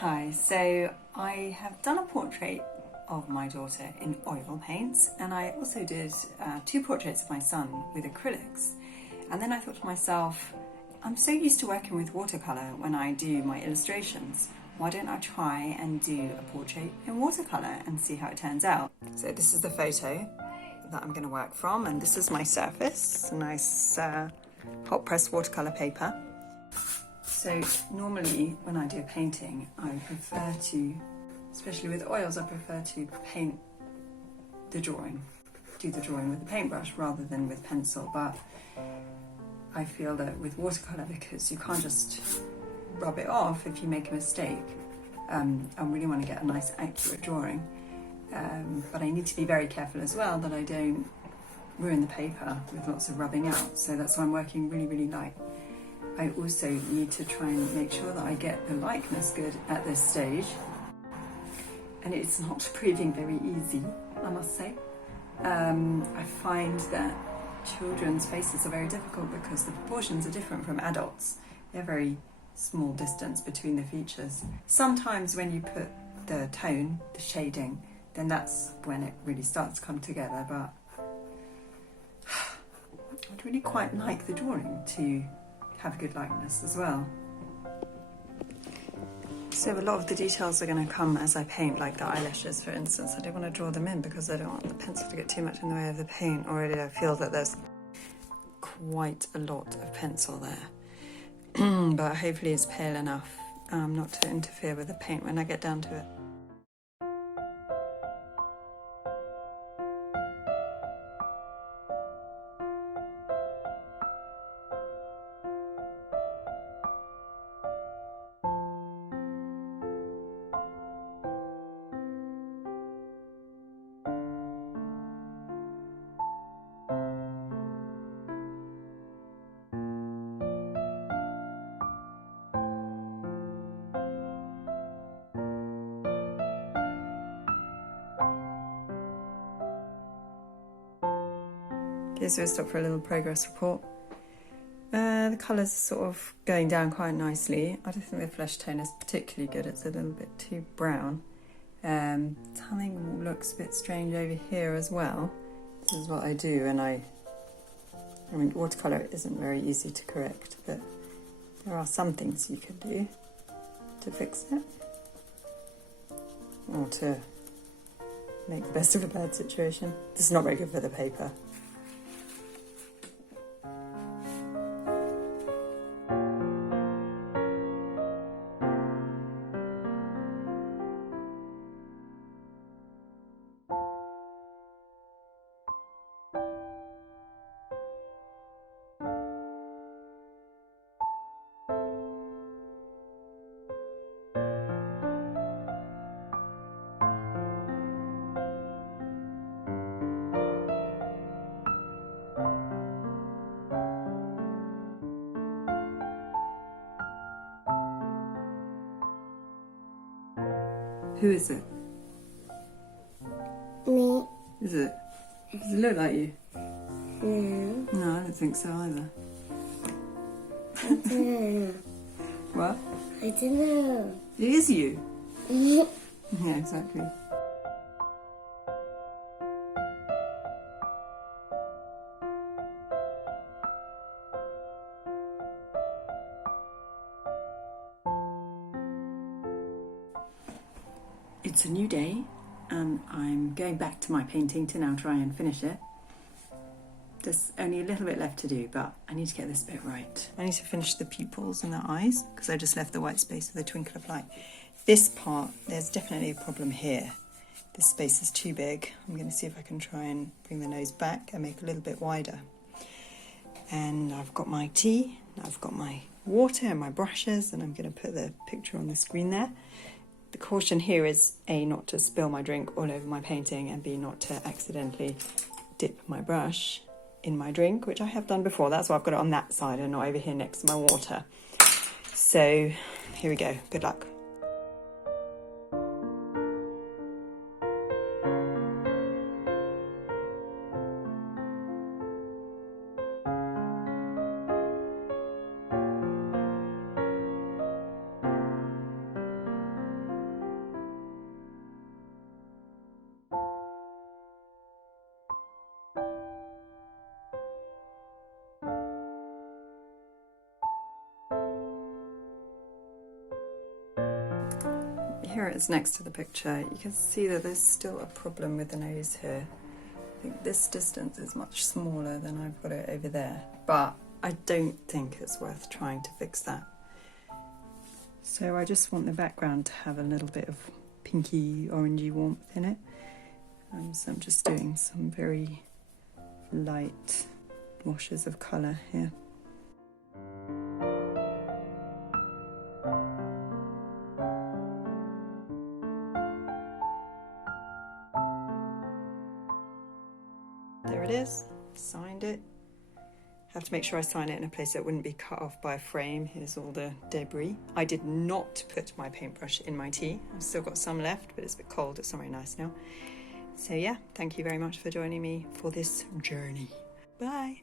Hi, so I have done a portrait of my daughter in oil paints, and I also did two portraits of my son with acrylics. And then I thought to myself, I'm so used to working with watercolour when I do my illustrations. Why don't I try and do a portrait in watercolour and see how it turns out? So this is the photo that I'm going to work from, and this is my surface, a nice hot press watercolour paper. So normally when I do a painting, I prefer to, especially with oils, I prefer to paint the drawing, do the drawing with a paintbrush rather than with pencil. But I feel that with watercolour, because you can't just rub it off if you make a mistake, I really want to get a nice accurate drawing. But I need to be very careful as well that I don't ruin the paper with lots of rubbing out. So that's why I'm working really, really light. I also need to try and make sure that I get the likeness good at this stage. And it's not proving very easy, I must say. I find that children's faces are very difficult because the proportions are different from adults. They're very small distance between the features. Sometimes when you put the tone, the shading, then that's when it really starts to come together. But I'd really quite like the drawing to have a good likeness as well. So a lot of the details are going to come as I paint, like the eyelashes for instance. I don't want to draw them in because I don't want the pencil to get too much in the way of the paint. Already I feel that there's quite a lot of pencil there. But hopefully it's pale enough not to interfere with the paint when I get down to it. Okay, so we stop for a little progress report. The colours are sort of going down quite nicely. I don't think the flesh tone is particularly good. It's a little bit too brown. Tanning looks a bit strange over here as well. This is what I do, and I mean, watercolour isn't very easy to correct, but there are some things you can do to fix it, or to make the best of a bad situation. This is not very good for the paper. Who is it? Me. Is it? Does it look like you? No. No, I don't think so either. I don't know. What? I don't know. It is you. Mhm. Yeah, exactly. It's a new day and I'm going back to my painting to now try and finish it. There's only a little bit left to do, but I need to get this bit right. I need to finish the pupils and the eyes because I just left the white space with a twinkle of light. This part, there's definitely a problem here. This space is too big. I'm going to see if I can try and bring the nose back and make it a little bit wider. And I've got my tea, I've got my water and my brushes, and I'm going to put the picture on the screen there. The caution here is A, not to spill my drink all over my painting, and B, not to accidentally dip my brush in my drink, which I have done before. That's why I've got it on that side and not over here next to my water. So here we go. Good luck. here it is next to the picture. You can see that there's still a problem with the nose here. I think this distance is much smaller than I've got it over there, but I don't think it's worth trying to fix that. So I just want the background to have a little bit of pinky orangey warmth in it. So I'm just doing some very light washes of colour here. There it is, signed it. Have to make sure I sign it in a place that wouldn't be cut off by a frame. Here's all the debris. I did not put my paintbrush in my tea. I've still got some left, but it's a bit cold. It's somewhere nice now. So yeah, thank you very much for joining me for this journey. Bye.